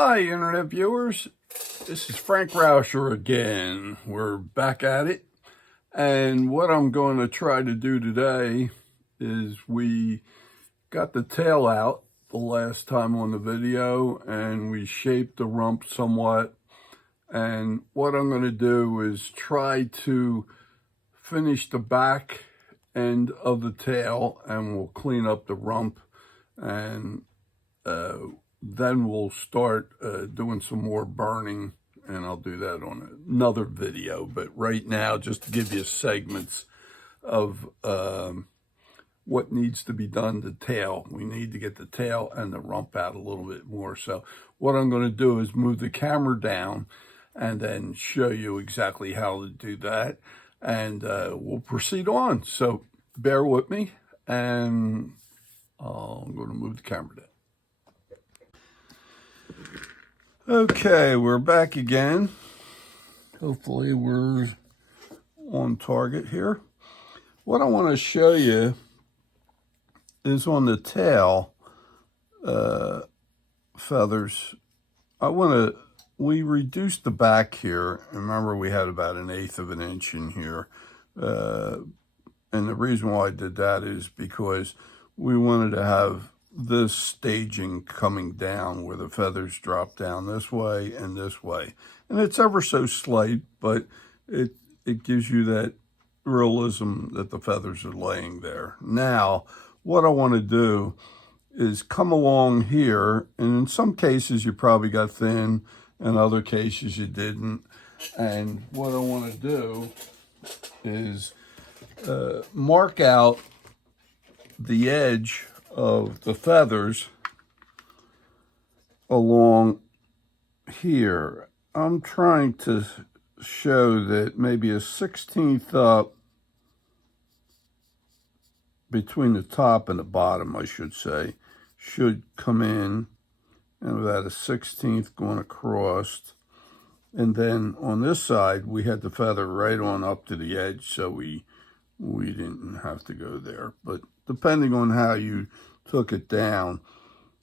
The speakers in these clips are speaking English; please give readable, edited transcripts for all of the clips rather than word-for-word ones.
Hi, Internet viewers. This is Frank Rauscher again. We're back at it. And what I'm going to try to do today is we got the tail out the last time on the video and we shaped the rump somewhat. And what I'm going to do is try to finish the back end of the tail, and we'll clean up the rump, and then we'll start doing some more burning, and I'll do that on another video. But right now, just to give you segments of what needs to be done to tail. We need to get the tail and the rump out a little bit more. So what I'm going to do is move the camera down and then show you exactly how to do that. And we'll proceed on. So bear with me, and I'm going to move the camera down. Okay, we're back again. Hopefully we're on target here. What I want to show you is on the tail feathers. We reduced the back here. Remember, we had about 1/8 of an inch in here. And the reason why I did that is because we wanted to have this staging coming down where the feathers drop down this way and this way. And it's ever so slight, but it gives you that realism that the feathers are laying there. Now, what I want to do is come along here, and in some cases you probably got thin, in other cases you didn't. And what I want to do is mark out the edge of the feathers along here. I'm trying to show that maybe a 1/16 up between the top and the bottom, I should say, should come in, and about a 1/16 going across. And then on this side, we had the feather right on up to the edge, so we didn't have to go there. But depending on how you took it down,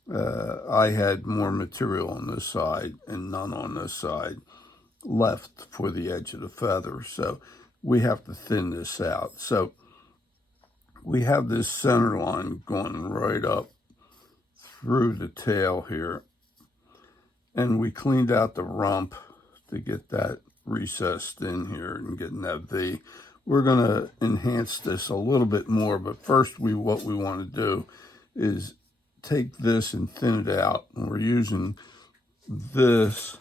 I had more material on this side and none on this side left for the edge of the feather. So we have to thin this out. So we have this center line going right up through the tail here. And we cleaned out the rump to get that recessed in here and getting that V. We're going to enhance this a little bit more, but first what we want to do is take this and thin it out. And we're using this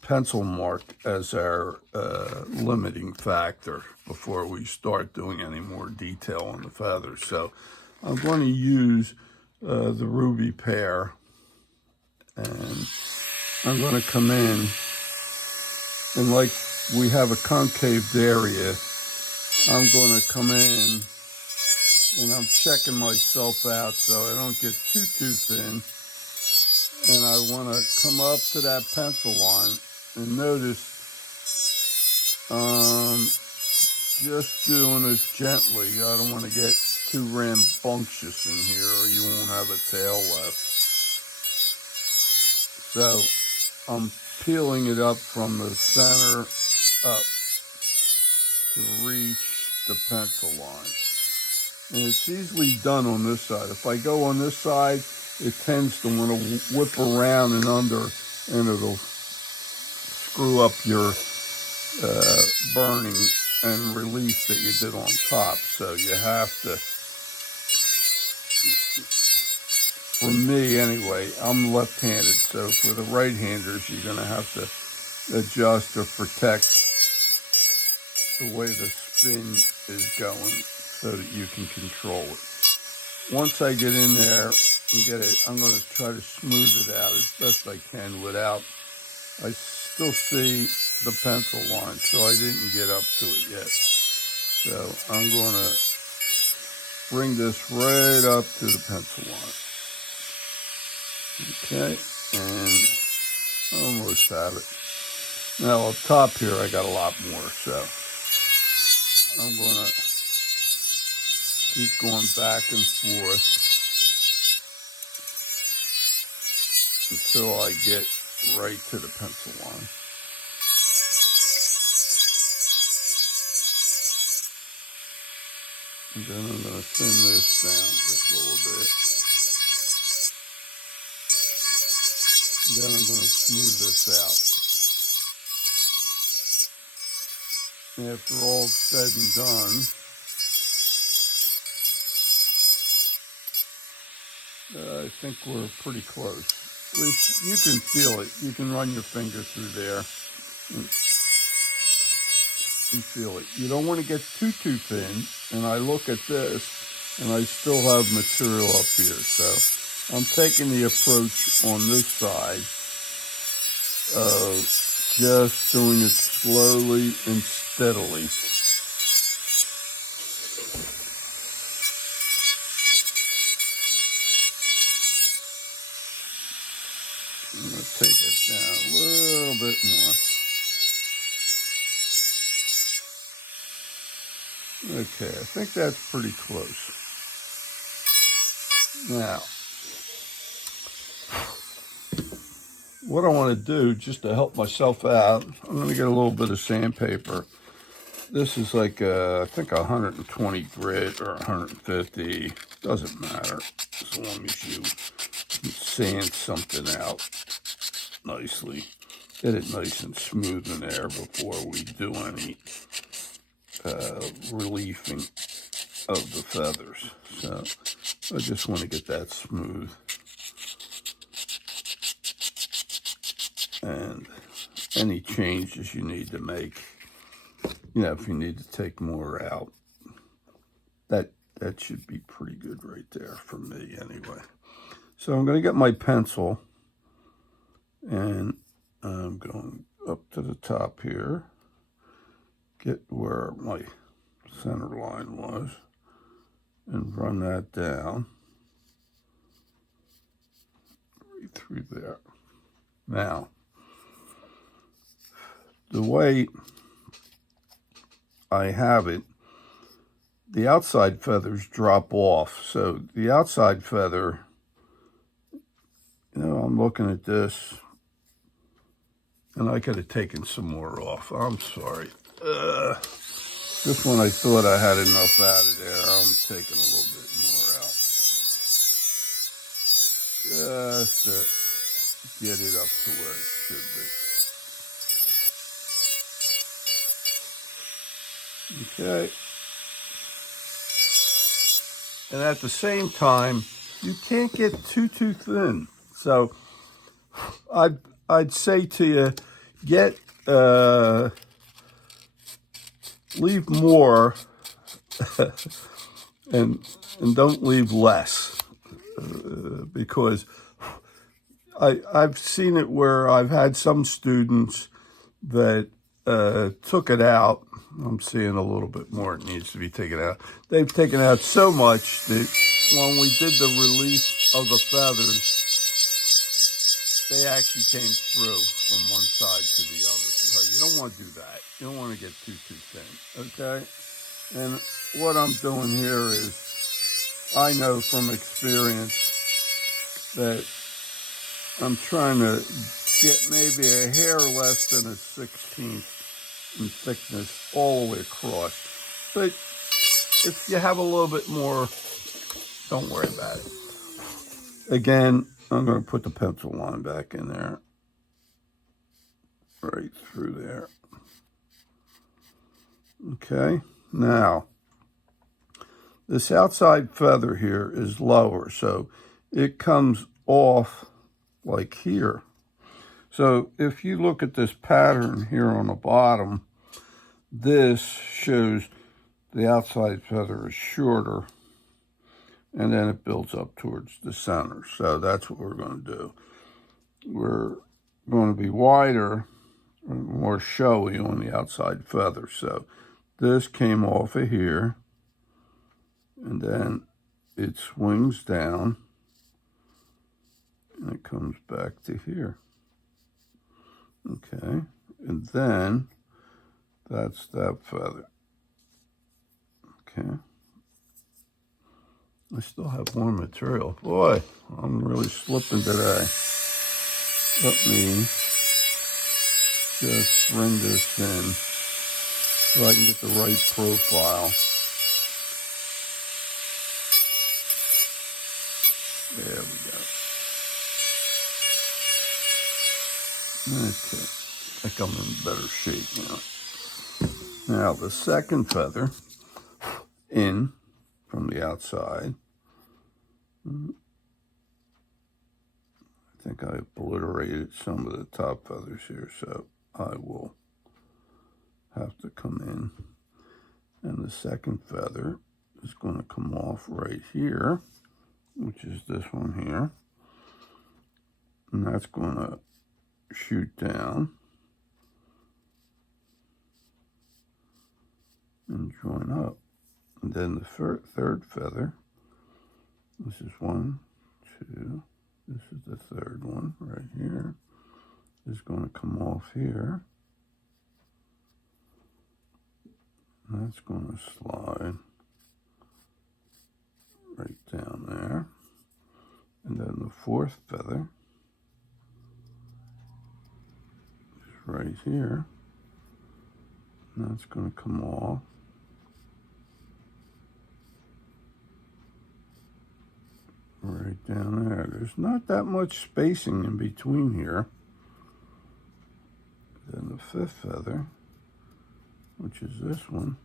pencil mark as our limiting factor before we start doing any more detail on the feathers. So I'm going to use the ruby pear, and I'm going to come in, and like we have a concaved area, I'm going to come in and I'm checking myself out so I don't get too thin. And I want to come up to that pencil line, and notice just doing this gently. I don't want to get too rambunctious in here or you won't have a tail left. So I'm peeling it up from the center up to reach the pencil line. And it's easily done on this side. If I go on this side, it tends to want to whip around and under, and it'll screw up your burning and release that you did on top. So you have to, for me anyway, I'm left-handed, so for the right-handers, you're going to have to adjust or protect the way the spin is going so that you can control it. Once I get in there and get it, I'm going to try to smooth it out as best I can without, I still see the pencil line, so I didn't get up to it yet. So I'm going to bring this right up to the pencil line. Okay, and almost have it. Now up top here, I got a lot more, so I'm going to keep going back and forth. until I get right to the pencil line. And then I'm going to thin this down just a little bit. And then I'm going to smooth this out. After all's said and done, I think we're pretty close. At least you can feel it. You can run your finger through there and feel it. You don't want to get too thin. And I look at this, and I still have material up here. So I'm taking the approach on this side of just doing it slowly and steadily. I'm going to take it down a little bit more. Okay, I think that's pretty close. Now, what I want to do, just to help myself out, I'm going to get a little bit of sandpaper. This is like, I think 120 grit or 150. Doesn't matter, as long as you sand something out nicely. Get it nice and smooth in there before we do any reliefing of the feathers. So I just want to get that smooth. And any changes you need to make, you know, if you need to take more out, that should be pretty good right there for me anyway. So I'm going to get my pencil, and I'm going up to the top here, get where my center line was, and run that down right through there. Now, the way I have it, the outside feathers drop off. So the outside feather, you know, I'm looking at this, and I could have taken some more off. I'm sorry. This one I thought I had enough out of there. I'm taking a little bit more out. Just to get it up to where it should be. Okay. And at the same time, you can't get too thin. So I'd say to you, get leave more and don't leave less, because I've seen it where I've had some students that took it out. I'm seeing a little bit more it needs to be taken out. They've taken out so much that when we did the release of the feathers, they actually came through from one side to the other. So you don't want to do that. You don't want to get too thin, okay? And what I'm doing here is, I know from experience that I'm trying to get maybe a hair less than a 16th in thickness all the way across. But if you have a little bit more, don't worry about it. Again, I'm going to put the pencil line back in there, right through there. Okay, now, this outside feather here is lower, so it comes off like here. So if you look at this pattern here on the bottom, this shows the outside feather is shorter, and then it builds up towards the center. So that's what we're going to do. We're going to be wider and more showy on the outside feather. So this came off of here, and then it swings down, and it comes back to here. Okay, and then that's that feather. Okay. I still have more material. Boy, I'm really slipping today. Let me just bring this in so I can get the right profile. There we go. Okay, I think I'm in better shape now. Now the second feather in from the outside. I think I obliterated some of the top feathers here, so I will have to come in. And the second feather is going to come off right here, which is this one here. And that's going to shoot down and join up. And then the third feather, this is 1, 2, this is the third one right here, is going to come off here. And that's going to slide right down there. And then the fourth feather is right here. And that's going to come off. Right down there. There's not that much spacing in between here. Then the fifth feather, which is this one,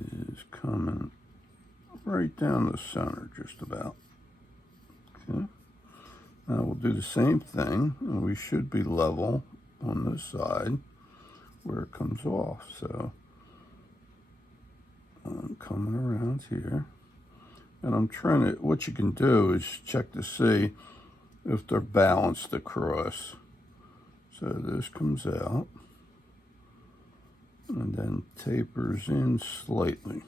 is coming right down the center just about. Okay. Now we'll do the same thing, and we should be level on this side where it comes off. So I'm coming around here, and I'm trying to, what you can do is check to see if they're balanced across. So this comes out and then tapers in slightly.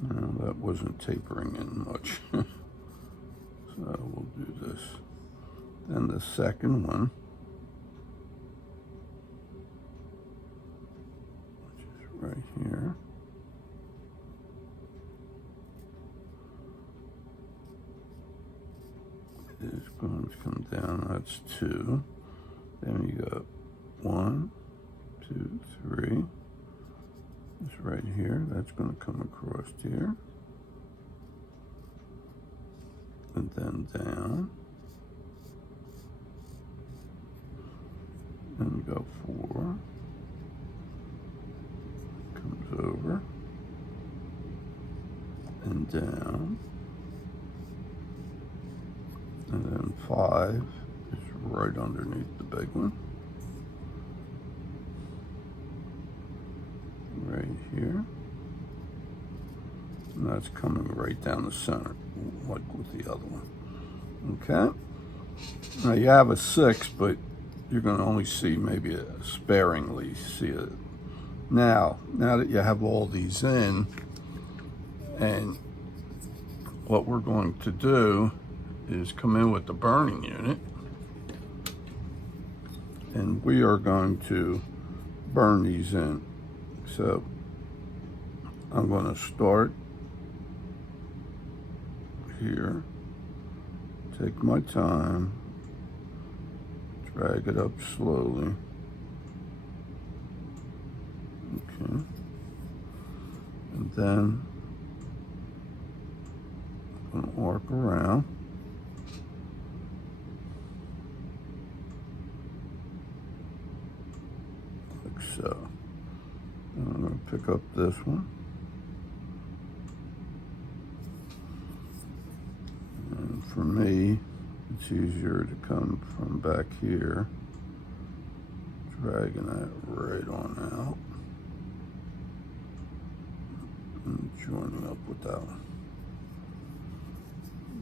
No, that wasn't tapering in much. So we'll do this. Then the second one, which is right here. Is going to come down, that's 2. Then you got 1, 2, 3. This right here, that's going to come across here. And then down. Then you got 4. Comes over. And down. And then 5 is right underneath the big one. Right here. And that's coming right down the center, like with the other one. Okay? Now you have a 6, but you're going to only see maybe sparingly see it. Now that you have all these in, and what we're going to do is come in with the burning unit, and we are going to burn these in. So I'm going to start here, take my time, drag it up slowly. Okay. And then I'm going to arc around. Like so. And I'm going to pick up this one. And for me, it's easier to come from back here, dragging that right on out, and joining up with that one.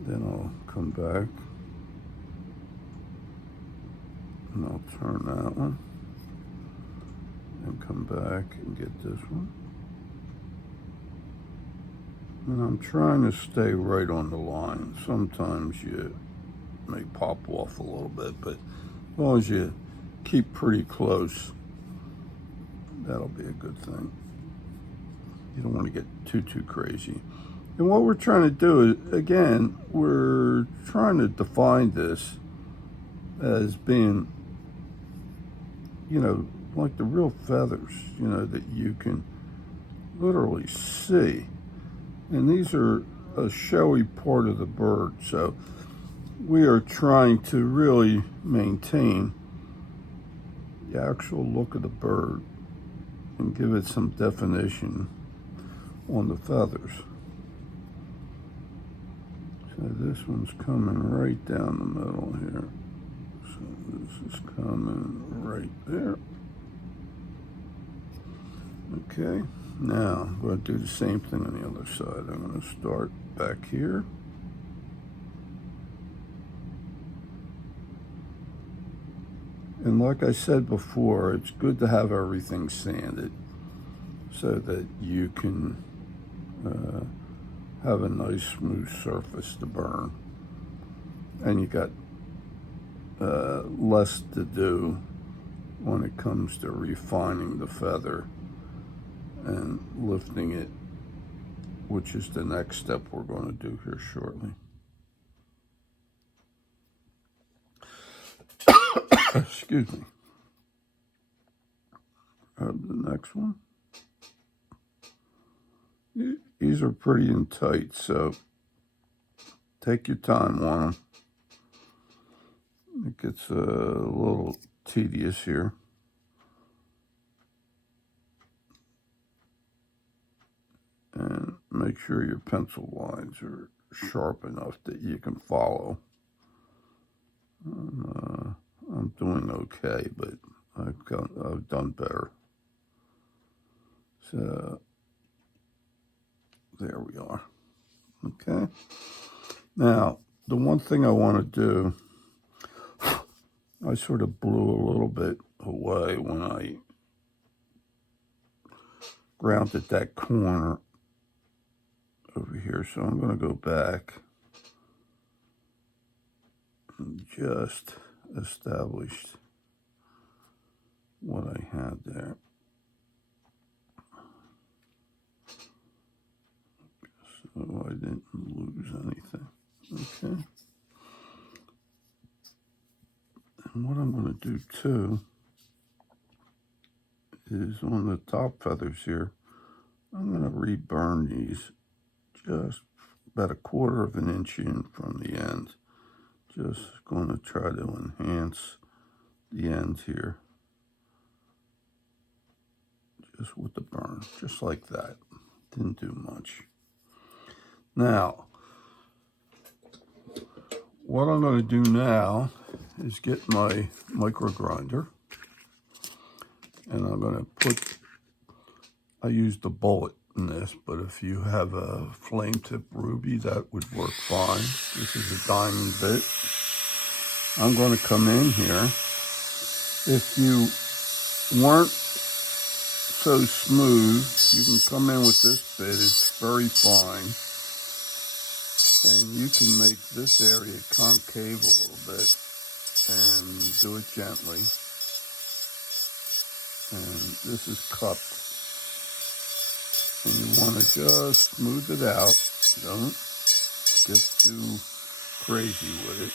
Then I'll come back, and I'll turn that one, and come back and get this one. And I'm trying to stay right on the line. Sometimes you may pop off a little bit, but as long as you keep pretty close, that'll be a good thing. You don't want to get too crazy. And what we're trying to do is, again, we're trying to define this as being, like the real feathers, that you can literally see. And these are a showy part of the bird. So we are trying to really maintain the actual look of the bird and give it some definition on the feathers. So this one's coming right down the middle here. So this is coming right there. Okay, now I'm going to do the same thing on the other side. I'm going to start back here. And like I said before, it's good to have everything sanded so that you can have a nice smooth surface to burn. And you got less to do when it comes to refining the feather and lifting it, which is the next step we're going to do here shortly. Excuse me. The next one. These are pretty and tight, so take your time on them. It gets a little tedious here. And make sure your pencil lines are sharp enough that you can follow. I'm doing okay, but I've done better. So there we are. Okay. Now, the one thing I want to do, I sort of blew a little bit away when I grounded that corner over here. So I'm going to go back and just establish what I had there. So I didn't lose anything. Okay. And what I'm going to do too is on the top feathers here, I'm going to reburn these just about 1/4 of an inch in from the end. Just going to try to enhance the end here. Just with the burn, just like that. Didn't do much. Now, what I'm going to do now is get my micro grinder, and I'm going to put, I used the bullet in this, but if you have a flame tip ruby, that would work fine. This is a diamond bit. I'm going to come in here. If you weren't so smooth, you can come in with this bit. It's very fine. And you can make this area concave a little bit and do it gently. And this is cupped. And you want to just smooth it out. Don't get too crazy with it.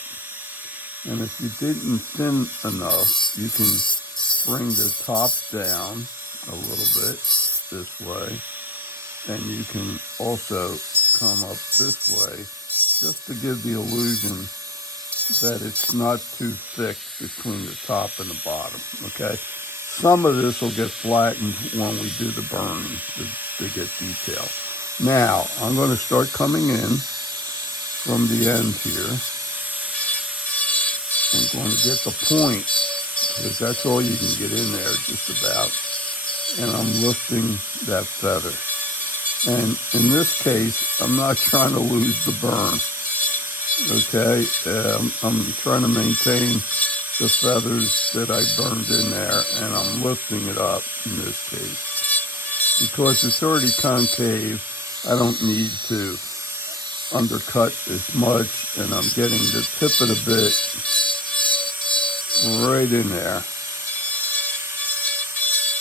And if you didn't thin enough, you can bring the top down a little bit this way. And you can also come up this way just to give the illusion that it's not too thick between the top and the bottom, okay? Some of this will get flattened when we do the burning to get detail. Now, I'm going to start coming in from the end here. I'm going to get the point, because that's all you can get in there, just about. And I'm lifting that feather. And in this case, I'm not trying to lose the burn, okay? I'm trying to maintain the feathers that I burned in there, and I'm lifting it up in this case. Because it's already concave, I don't need to undercut as much, and I'm getting the tip of the bit right in there.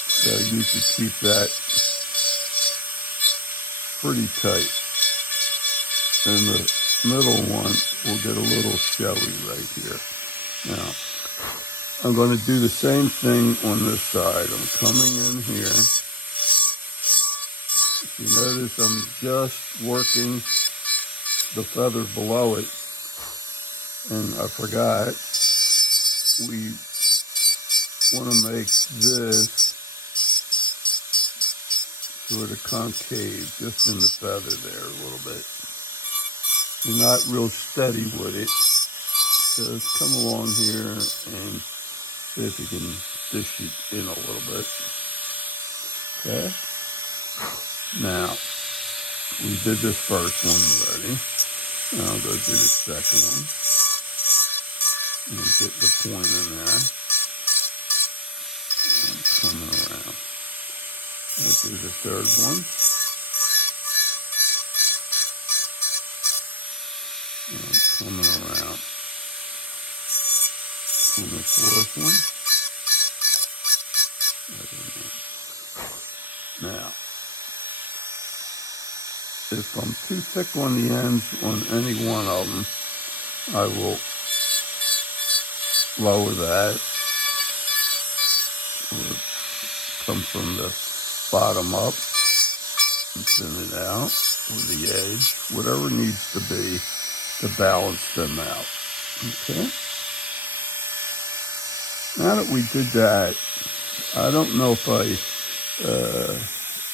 So you can keep that pretty tight. and the middle one will get a little showy right here. Now, I'm going to do the same thing on this side. I'm coming in here. If you notice, I'm just working the feather below it. And I forgot, we want to make this sort of concave, just in the feather there a little bit. You're not real steady with it. Just come along here and see if you can dish it in a little bit. Okay. Now, we did this first one already. Now I'll go do the second one. And get the point in there. And coming around. I'll do the third one. And coming around. And the fourth one. Now, if I'm too thick on the ends on any one of them, I will lower that. Or come from the bottom up and thin it out with the edge, whatever needs to be to balance them out. Okay. Now that we did that, I don't know if I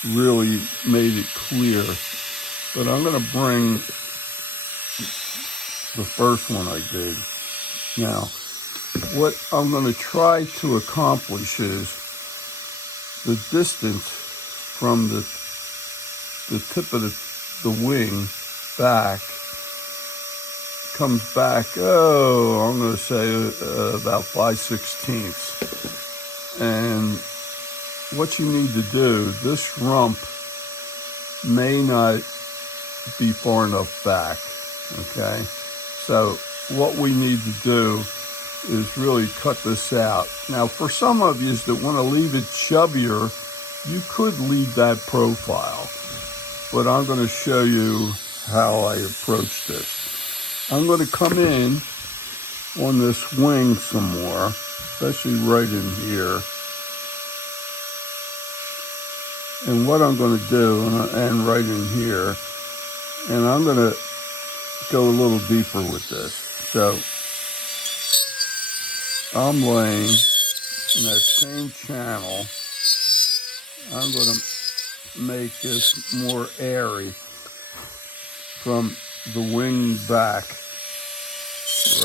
really made it clear, but I'm going to bring the first one I did. Now, what I'm going to try to accomplish is the distance from the tip of the wing back comes back, I'm going to say about 5/16. And what you need to do, this rump may not be far enough back, okay? So what we need to do is really cut this out. Now, for some of you that want to leave it chubbier, you could leave that profile, but I'm going to show you how I approach this. I'm going to come in on this wing some more, especially right in here. And what I'm going to do, and right in here, and I'm going to go a little deeper with this. So I'm laying in that same channel. I'm going to make this more airy from the wing back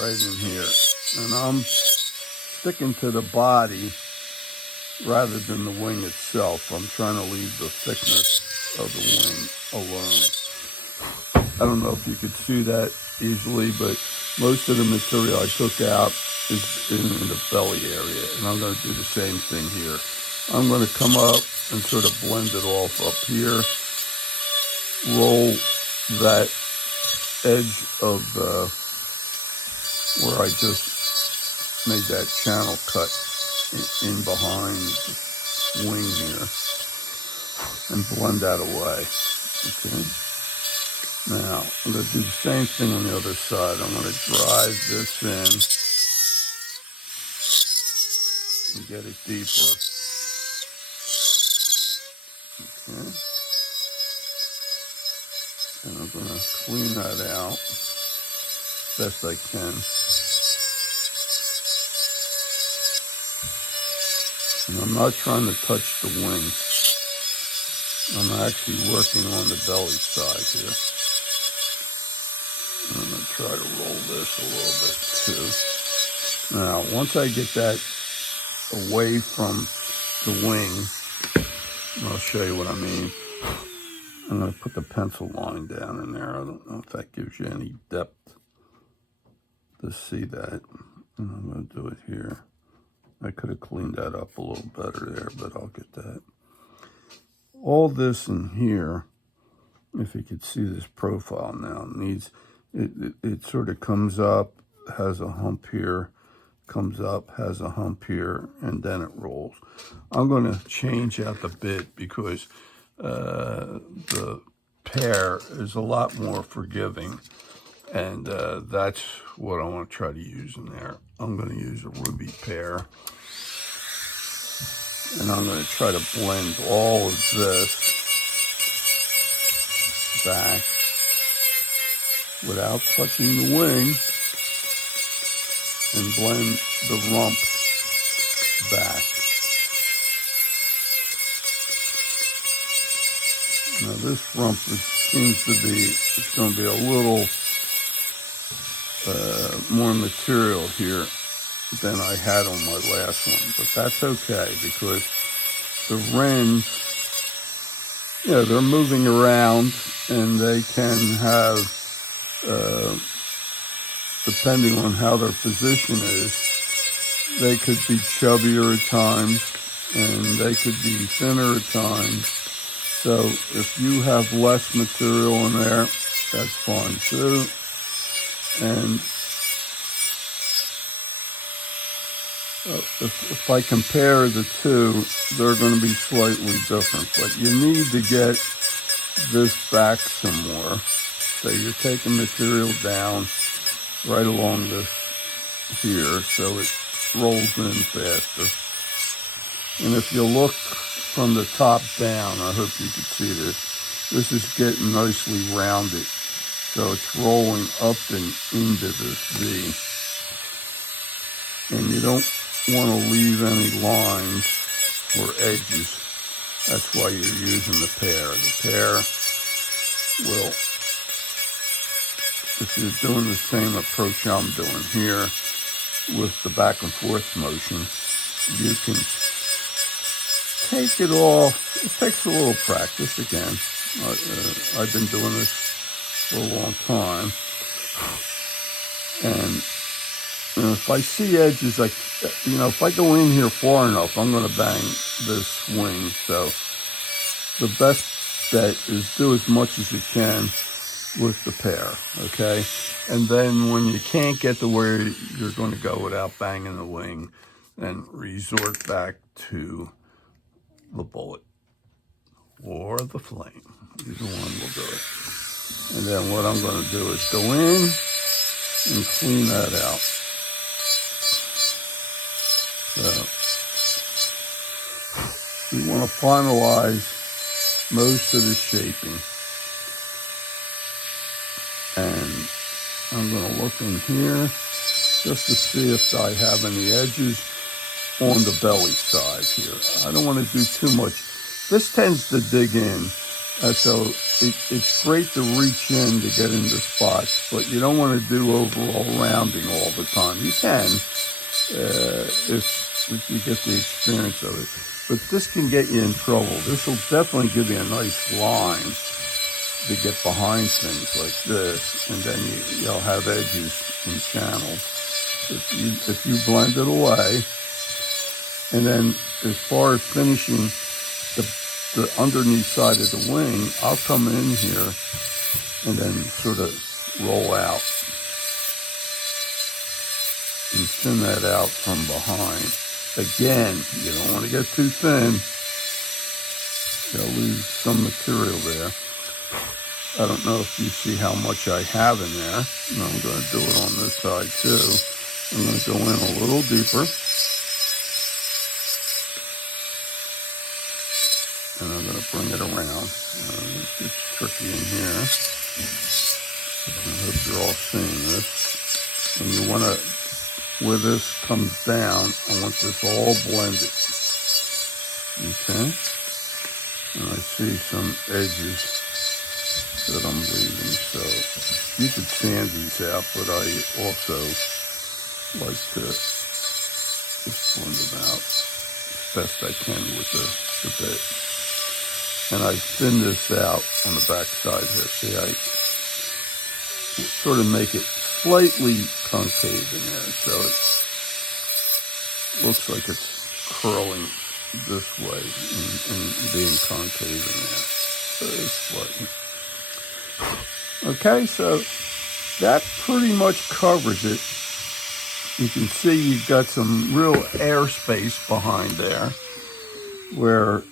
right in here. And I'm sticking to the body rather than the wing itself. I'm trying to leave the thickness of the wing alone. I don't know if you could see that easily, but most of the material I took out is in the belly area, and I'm going to do the same thing here. I'm going to come up and sort of blend it off up here, roll that edge of where I just made that channel cut in behind the wing here, and blend that away. Okay. Now, I'm going to do the same thing on the other side. I'm going to drive this in and get it deeper. Okay. And I'm going to clean that out best I can. And I'm not trying to touch the wing. I'm actually working on the belly side here. I'm going to try to roll this a little bit too. Now, once I get that away from the wing, I'll show you what I mean. I'm going to put the pencil line down in there. I don't know if that gives you any depth to see that. And I'm going to do it here. I could have cleaned that up a little better there, but I'll get that. All this in here, if you could see this profile now, needs, it sort of comes up, has a hump here, comes up, has a hump here, and then it rolls. I'm going to change out the bit because the pear is a lot more forgiving. And that's what I want to try to use in there. I'm going to use a ruby pear. And I'm going to try to blend all of this back without touching the wing, and blend the rump back. Now this rump seems to be, it's going to be a little more material here than I had on my last one, but that's okay because the wrens, they're moving around, and they can have, depending on how their position is, they could be chubbier at times, and they could be thinner at times. So if you have less material in there, that's fine too. And if I compare the two, they're going to be slightly different. But you need to get this back some more. So you're taking material down right along this here so it rolls in faster. And if you look from the top down, I hope you can see this. This is getting nicely rounded. So it's rolling up and into this V. And you don't want to leave any lines or edges. That's why you're using the pear. The pear will, if you're doing the same approach I'm doing here with the back and forth motion, you can take it off. It takes a little practice again. I've been doing this for a long time. And if I see edges, if I go in here far enough, I'm going to bang this wing. So the best bet is do as much as you can with the pear, okay? And then when you can't get to where you're going to go without banging the wing, then resort back to the bullet or the flame. Either one will do it. And then what I'm going to do is go in and clean that out. So we want to finalize most of the shaping. And I'm going to look in here just to see if I have any edges on the belly side here. I don't want to do too much. This tends to dig in, so it's great to reach in to get into spots, but you don't want to do overall rounding all the time. You can if you get the experience of it, but this can get you in trouble. This will definitely give you a nice line to get behind things like this, and then you'll have edges and channels if you blend it away. And then as far as finishing the underneath side of the wing, I'll come in here and then sort of roll out and thin that out from behind. Again, you don't want to get too thin. You'll lose some material there. I don't know if you see how much I have in there. And I'm going to do it on this side too. I'm going to go in a little deeper. And I'm going to bring it around. It's tricky in here. I hope you're all seeing this. And you want to, where this comes down, I want this all blended. Okay? And I see some edges that I'm leaving. So you could sand these out, but I also like to just blend them out as best I can with the bit. And I thin this out on the back side here. See, I sort of make it slightly concave in there, so it looks like it's curling this way and being concave in there. Slightly. Okay, so that pretty much covers it. You can see you've got some real airspace behind there where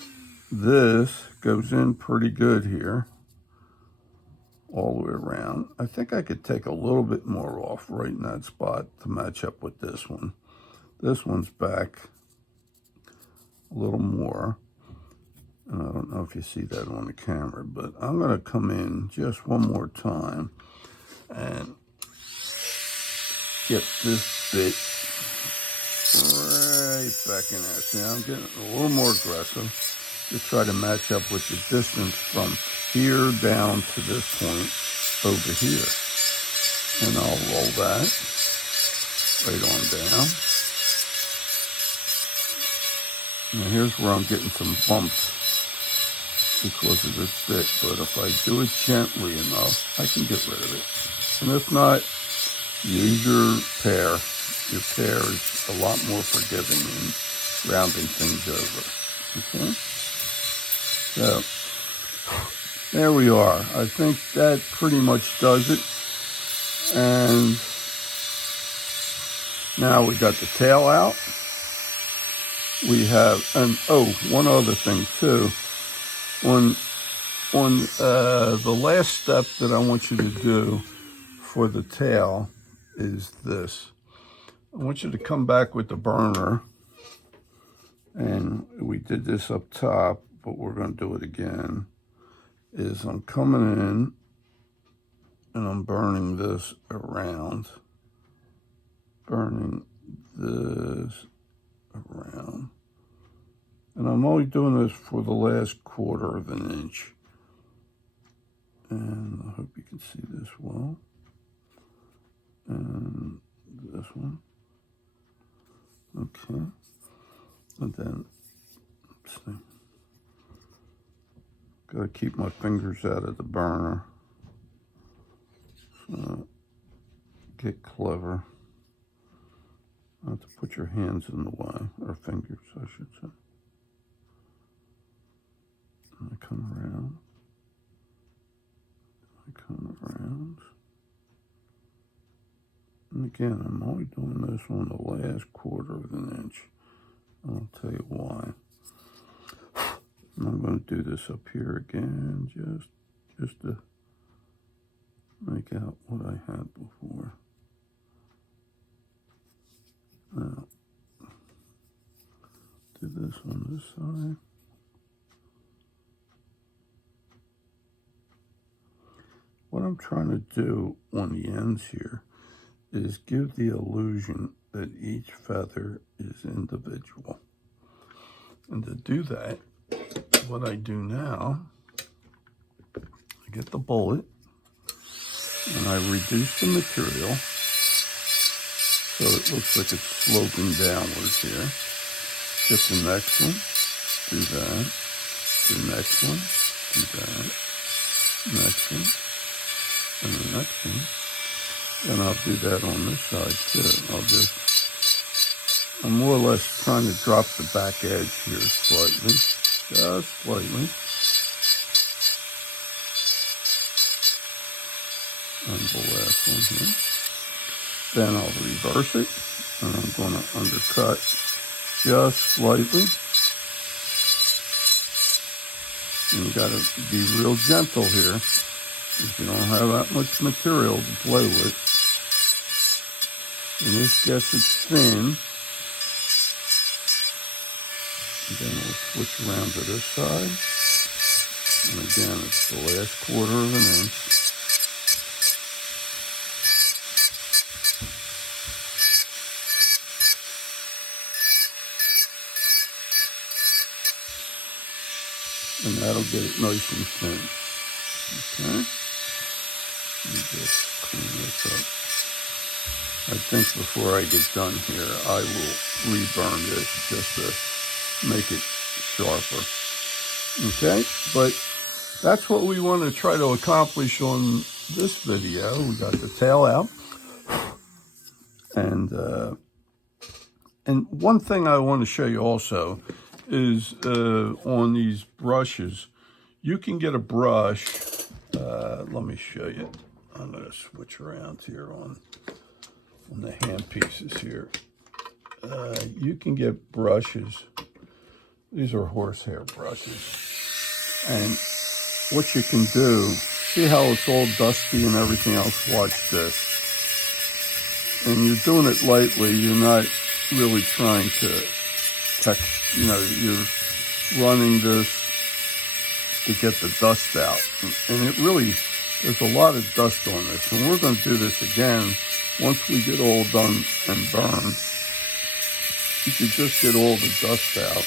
this goes in pretty good here. all the way around. I think I could take a little bit more off right in that spot to match up with this one. This one's back a little more. And I don't know if you see that on the camera, but I'm going to come in just one more time and get this bit right back in there. See, I'm getting a little more aggressive to try to match up with the distance from here down to this point over here. And I'll roll that right on down. Now here's where I'm getting some bumps because of this bit, but if I do it gently enough, I can get rid of it. And if not, use your pear. Your pear is a lot more forgiving in rounding things over. Okay? So, there we are. I think that pretty much does it. And now we got the tail out. We have, and oh, one other thing too. On the last step that I want you to do for the tail is this. I want you to come back with the burner, and we did this up top, but we're going to do it again. Is I'm coming in and I'm burning this around, burning this around. And I'm only doing this for the last 1/4 of an inch. And I hope you can see this well. And this one. Okay. And then, let's see. Gotta keep my fingers out of the burner. So, get clever. Not to put your hands in the way, or fingers, I should say. And I come around. I come around. And again, I'm only doing this on the last 1/4 of an inch. I'll tell you why. And I'm going to do this up here again, just to make out what I had before. Now, do this on this side. What I'm trying to do on the ends here is give the illusion that each feather is individual. And to do that, what I do now, I get the bullet and I reduce the material so it looks like it's sloping downwards here. Get the next one, do that. The next one, do that. Next one, and the next one. And I'll do that on this side too. I'm more or less trying to drop the back edge here slightly, just slightly. And the last one here. Then I'll reverse it, and I'm going to undercut just slightly. And you got to be real gentle here, if you don't have that much material to play with. And this gets it thin. And then we'll switch around to this side. And again, it's the last 1/4 of an inch. And that'll get it nice and thin. Okay? Let me just clean this up. I think before I get done here, I will reburn this just to make it sharper. Okay? But that's what we want to try to accomplish on this video. We got the tail out. And one thing I want to show you also is on these brushes, you can get a brush. Let me show you. I'm going to switch around here on the hand pieces here. You can get brushes. These are horsehair brushes. And what you can do See how it's all dusty and everything else? Watch this. And you're doing it lightly. You're not really trying to you're running this to get the dust out. And it really, there's a lot of dust on this. And we're going to do this again once we get all done and burned. You can just get all the dust out.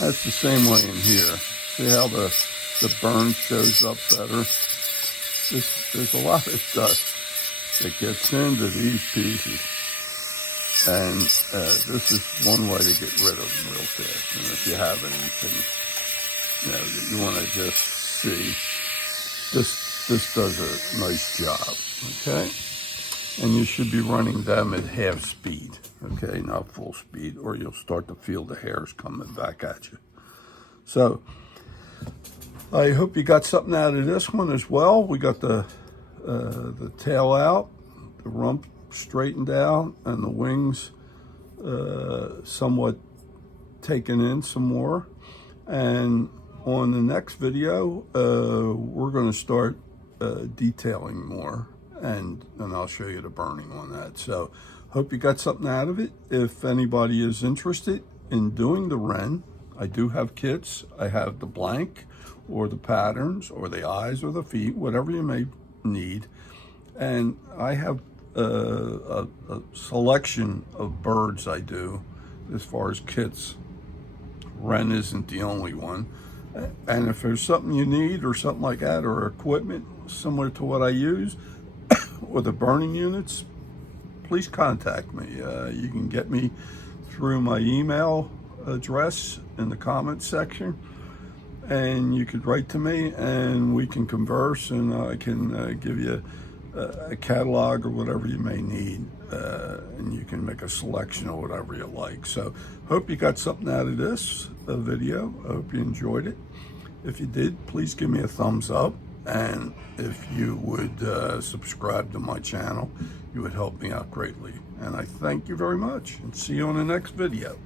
That's the same way in here. See how the burn shows up better? There's a lot of dust that gets into these pieces. And this is one way to get rid of them real fast. And if you have anything, that you want to just see, this does a nice job, okay? And you should be running them at half speed, okay, not full speed, or you'll start to feel the hairs coming back at you. So I hope you got something out of this one as well. We got the tail out, the rump straightened out, and the wings somewhat taken in some more. And on the next video, we're going to start detailing more, and I'll show you the burning on that. So hope you got something out of it. If anybody is interested in doing the wren, I do have kits. I have the blank or the patterns or the eyes or the feet, whatever you may need. And I have a selection of birds I do as far as kits. Wren isn't the only one. And if there's something you need or something like that, or equipment similar to what I use, or the burning units, please contact me. You can get me through my email address in the comments section, and you could write to me and we can converse, and I can give you a catalog or whatever you may need, and you can make a selection of whatever you like. So hope you got something out of this video. I hope you enjoyed it. If you did, please give me a thumbs up, and if you would subscribe to my channel, you would help me out greatly. And I thank you very much, and see you on the next video.